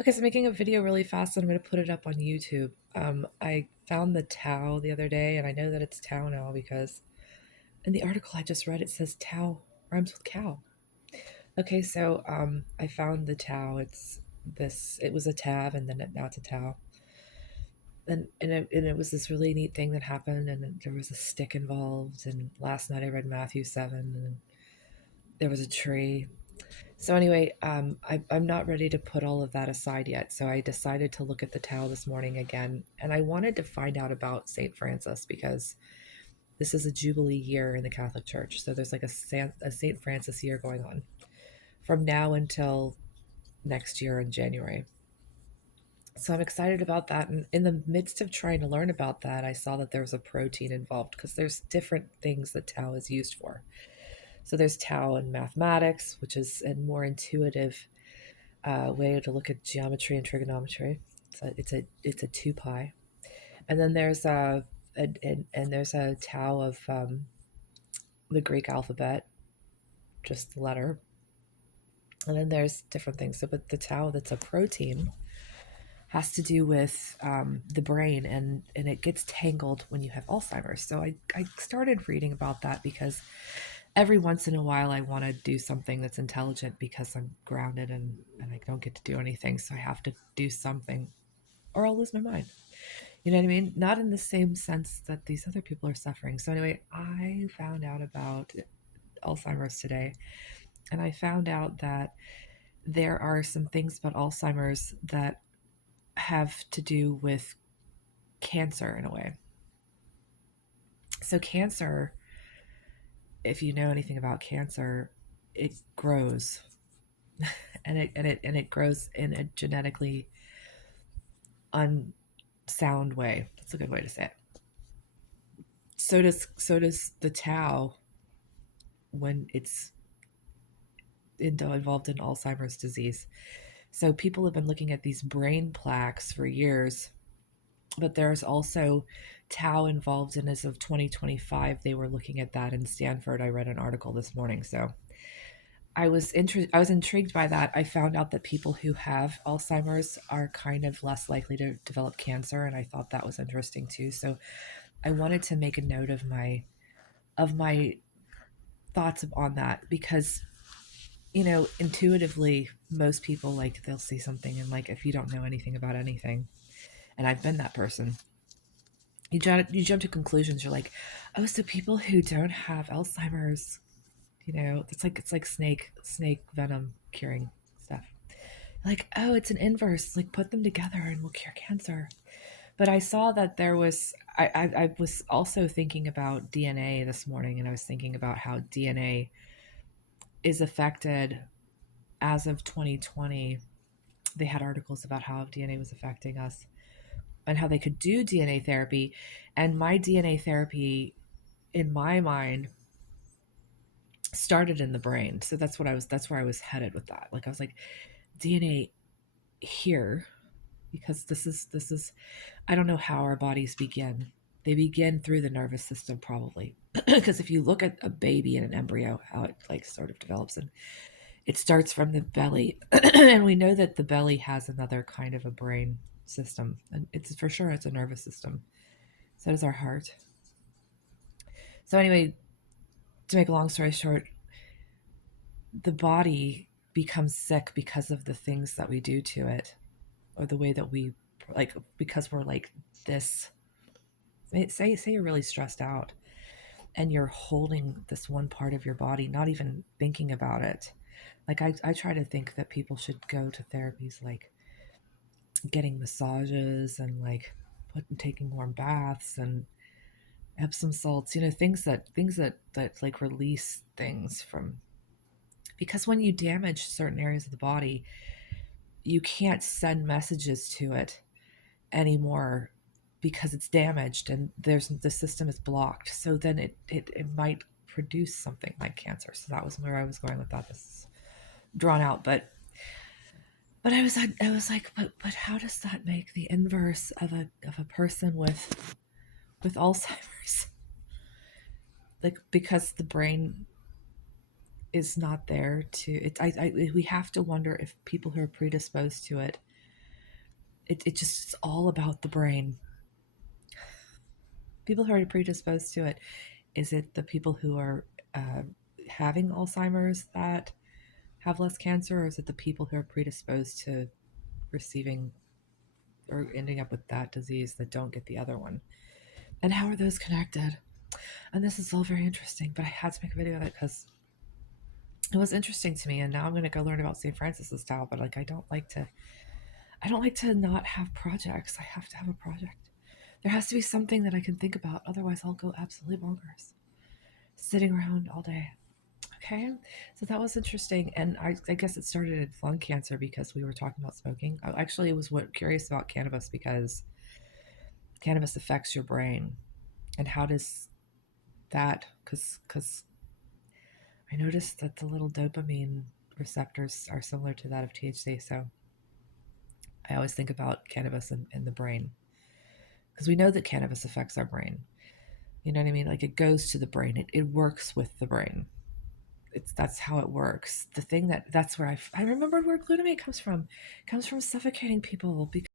Okay, so I'm making a video really fast and I'm going to put it up on YouTube. I found the Tao the other day, and I know that it's Tao now because in the article I just read it says Tao rhymes with cow. Okay, so I found the Tao. It was a tab and then now it's a Tao. And it was this really neat thing that happened, and then there was a stick involved. And last night I read Matthew 7, and there was a tree. So anyway, I'm not ready to put all of that aside yet. So I decided to look at the Tao this morning again, and I wanted to find out about Saint Francis because this is a Jubilee year in the Catholic Church. So there's like a Saint Francis year going on from now until next year in January. So I'm excited about that. And in the midst of trying to learn about that, I saw that there was a protein involved because there's different things that Tao is used for. So there's Tao in mathematics, which is a more intuitive way to look at geometry and trigonometry. It's a 2 pi, and then there's and there's a tau of the Greek alphabet, just the letter, and then there's different things. So, but the tau that's a protein has to do with the brain, and it gets tangled when you have Alzheimer's. So I started reading about that because every once in a while I want to do something that's intelligent because I'm grounded and I don't get to do anything. So I have to do something or I'll lose my mind. You know what I mean? Not in the same sense that these other people are suffering. So anyway, I found out about Alzheimer's today, and I found out that there are some things about Alzheimer's that have to do with cancer in a way. So cancer, if you know anything about cancer, it grows and it grows in a genetically unsound way. That's a good way to say it. So does the tau when it's involved in Alzheimer's disease. So people have been looking at these brain plaques for years, but there's also tau involved. And as of 2025, they were looking at that in Stanford. I read an article this morning, so I was intrigued by that. I found out that people who have Alzheimer's are kind of less likely to develop cancer, and I thought that was interesting too. So I wanted to make a note of my thoughts on that because intuitively, most people like they'll see something and like if you don't know anything about anything, and I've been that person, you jump to conclusions. You're like, oh, so people who don't have Alzheimer's, it's like snake venom curing stuff. Like, oh, it's an inverse. Like, put them together and we'll cure cancer. But I saw that there was. I was also thinking about DNA this morning, and I was thinking about how DNA is affected as of 2020. They had articles about how DNA was affecting us and how they could do DNA therapy. And my DNA therapy, in my mind, started in the brain. So that's where I was headed with that. Like I was like, DNA here, because this is I don't know how our bodies begin. They begin through the nervous system probably. Because if you look at a baby and an embryo, how it like sort of develops, and it starts from the belly. And we know that the belly has another kind of a brain system, and it's for sure it's a nervous system. So does our heart. So anyway, to make a long story short, the body becomes sick because of the things that we do to it, or the way that we like, because we're like this. Say you're really stressed out and you're holding this one part of your body, not even thinking about it. Like I try to think that people should go to therapies like getting massages and like taking warm baths and Epsom salts, things that like release things from, because when you damage certain areas of the body, you can't send messages to it anymore because it's damaged and the system is blocked. So then it might produce something like cancer. So that was where I was going with that. This is drawn out, but I was like, but how does that make the inverse of a person with Alzheimer's? Like, because the brain is not there to it. We have to wonder if people who are predisposed to it It just it's all about the brain. People who are predisposed to it, is it the people who are uh, having Alzheimer's that have less cancer, or is it the people who are predisposed to receiving or ending up with that disease that don't get the other one? And how are those connected? And this is all very interesting, but I had to make a video of it because it was interesting to me. And now I'm going to go learn about St. Francis's style. But like, I don't like to not have projects. I have to have a project. There has to be something that I can think about. Otherwise, I'll go absolutely bonkers, sitting around all day. Okay, so that was interesting, and I guess it started in lung cancer because we were talking about smoking. I actually was curious about cannabis because cannabis affects your brain, and how does that? Because I noticed that the little dopamine receptors are similar to that of THC. So I always think about cannabis in the brain because we know that cannabis affects our brain. You know what I mean? Like it goes to the brain. It works with the brain. It's that's how it works. The thing that's where I remembered where glutamate comes from. It comes from suffocating people because